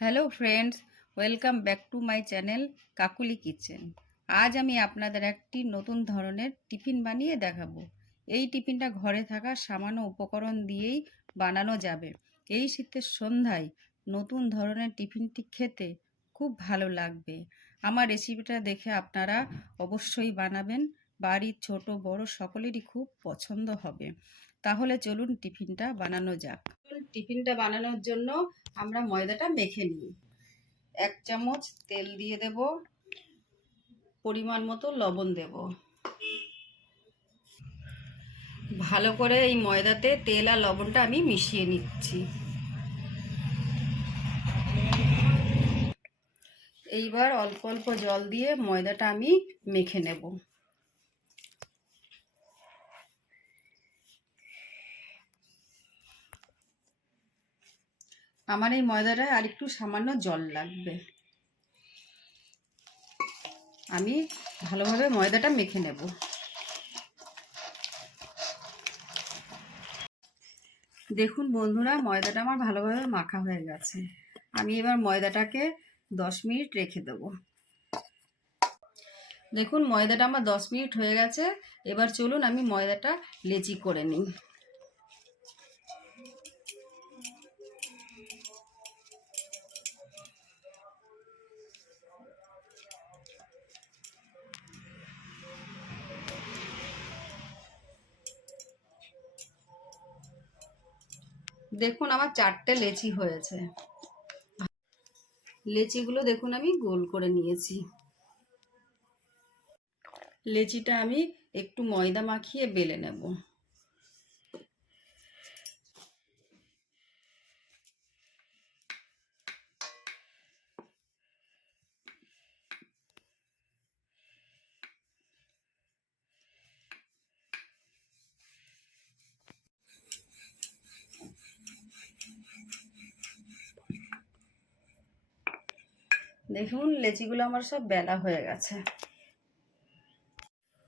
Hello friends, welcome back to my channel Kakuli kitchen. আজ আমি আপনাদের একটি নতুন ধরনের টিফিন বানিয়ে দেখাবো। এই টিফিনটা ঘরে থাকা সামান্য উপকরণ দিয়েই বানানো যাবে। এই শীতের সন্ধ্যায় নতুন ধরনের টিফিনটি খেতে খুব ভালো লাগবে। আমার রেসিপিটা দেখে আপনারা অবশ্যই বানাবেন। বাড়ির ছোট বড় সকলেরই খুব পছন্দ হবে। তাহলে চলুন টিফিনটা বানানো যাক। টিফিনটা বানানোর জন্য আমরা ময়দাটা মেখে নিই। 1 চামচ তেল দিয়ে দেব, পরিমাণ মতো লবণ দেব। ভালো করে এই ময়দাতে তেল আর লবণটা আমি মিশিয়ে নিচ্ছি। এইবার অল্প অল্প জল দিয়ে ময়দাটা আমি মেখে নেব। আমার এই ময়দাটায় আর একটু সামান্য জল লাগবে। আমি ভালোভাবে ময়দাটা মেখে নেব। দেখুন বন্ধুরা, ময়দাটা আমার ভালোভাবে মাখা হয়ে গেছে। আমি এবার ময়দাটাকে 10 মিনিট রেখে দেব। দেখুন ময়দাটা আমার 10 মিনিট হয়ে গেছে। এবার চলুন আমি ময়দাটা লেচি করে নিই। দেখুন আমার 4টে লেচি হয়েছে। লেচিগুলো দেখুন আমি গোল করে নিয়েছি। লেচিটা আমি একটু ময়দা মাখিয়ে বেলে নেব। দেখুন লেচিগুলো আমার সব বেলা হয়ে গেছে।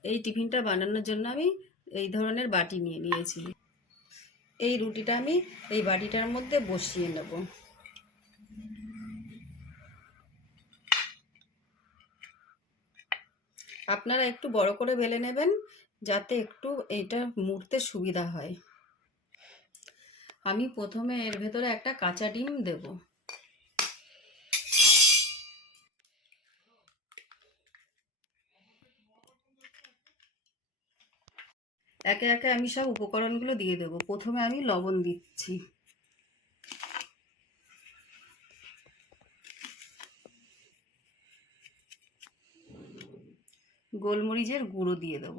এই টিফিনটা বানানোর জন্য আমি এই ধরনের বাটি নিয়ে নিয়েছি। এই রুটিটা আমি এই বাটিটার মধ্যে বসিয়ে নেব। আপনারা একটু বড় করে বেলে নেবেন, যাতে একটু এইটা মুড়তে সুবিধা হয়। আমি প্রথমে এর ভেতরে একটা কাঁচা ডিম দেব। একে একে আমি সব উপকরণগুলো দিয়ে দেব। প্রথমে আমি লবণ দিচ্ছি, গোলমরিচের গুঁড়ো দিয়ে দেব,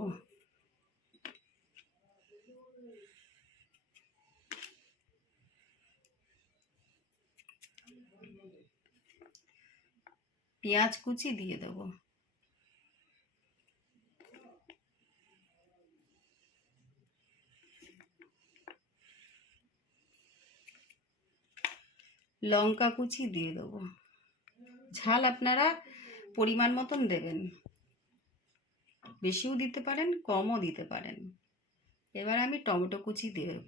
পেঁয়াজ কুচি দিয়ে দেব, লঙ্কা কুচি দিয়ে দেব। ঝাল আপনারা পরিমাণ মতন দেবেন, বেশিও দিতে পারেন কমও দিতে পারেন। এবার আমি টমেটো কুচি দিয়ে দেব,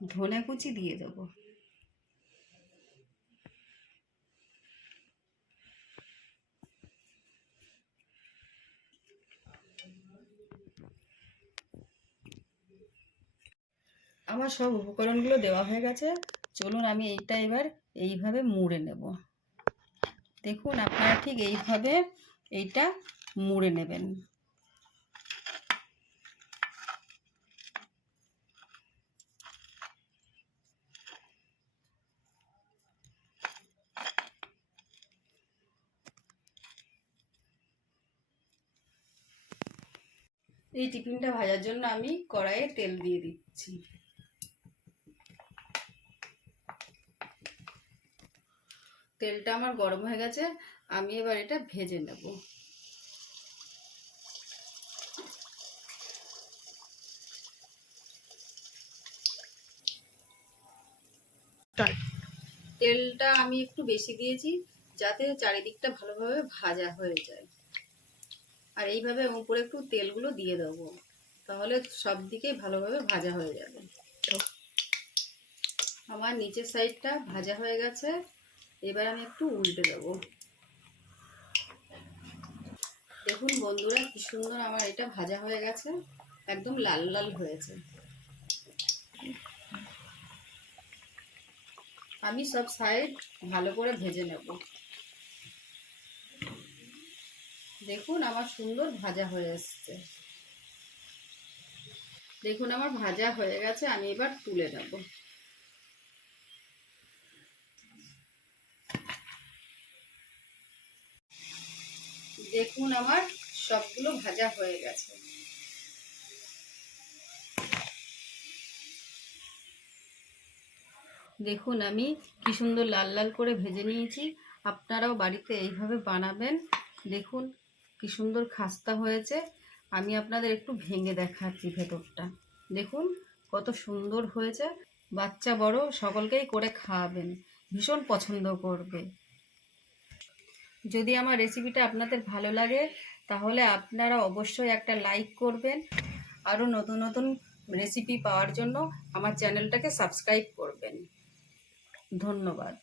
ধনে কুচি দিয়ে দেব, আমার সব উপকরণগুলো দেওয়া হয়ে গেছে। চলুন আমি এইটা এবার এইভাবে মুড়ে নেব। দেখুন আপনারা ঠিক এইভাবে এইটা মুড়ে নেবেন। এই টিফিনটা ভাজার জন্য আমি কড়াইয়ে তেল দিয়ে দিচ্ছি। তেলটা আমার গরম হয়ে গেছে, আমি এবার এটা ভেজে নেব। তেলটা আমি একটু বেশি দিয়েছি, যাতে চারিদিকটা ভালোভাবে ভাজা হয়ে যায়। আর এইভাবে উপরে একটু তেলগুলো দিয়ে দেবো, তাহলে সব দিকে ভালোভাবে ভাজা হয়ে যাবে। আমার নিচের সাইডটা ভাজা হয়ে গেছে, এবার আমি একটু উল্টে দেবো। দেখুন বন্ধুরা, কি সুন্দর আমার এটা ভাজা হয়ে গেছে, একদম লাল লাল হয়েছে। আমি সব সাইড ভালো করে ভেজে নেব। দেখুন আমার সুন্দর ভাজা হয়ে এসছে। দেখুন আমার ভাজা হয়ে গেছে, আমি এবার তুলে নেব। দেখুন আমার সবগুলো ভাজা হয়ে গেছে। দেখুন আমি কি সুন্দর লাল লাল করে ভেজে নিয়েছি। আপনারাও বাড়িতে এইভাবে বানাবেন। দেখুন কি সুন্দর খাস্তা হয়েছে। আমি আপনাদের একটু ভেঙে দেখাচ্ছি ভেতরটা। দেখুন কত সুন্দর হয়েছে। বাচ্চা বড় সকলকেই করে খাওয়াবেন, ভীষণ পছন্দ করবে। যদি আমার রেসিপিটা আপনাদের ভালো লাগে তাহলে আপনারা অবশ্যই একটা লাইক করবেন। আরও নতুন নতুন রেসিপি পাওয়ার জন্য আমার চ্যানেলটাকে সাবস্ক্রাইব করবেন। ধন্যবাদ।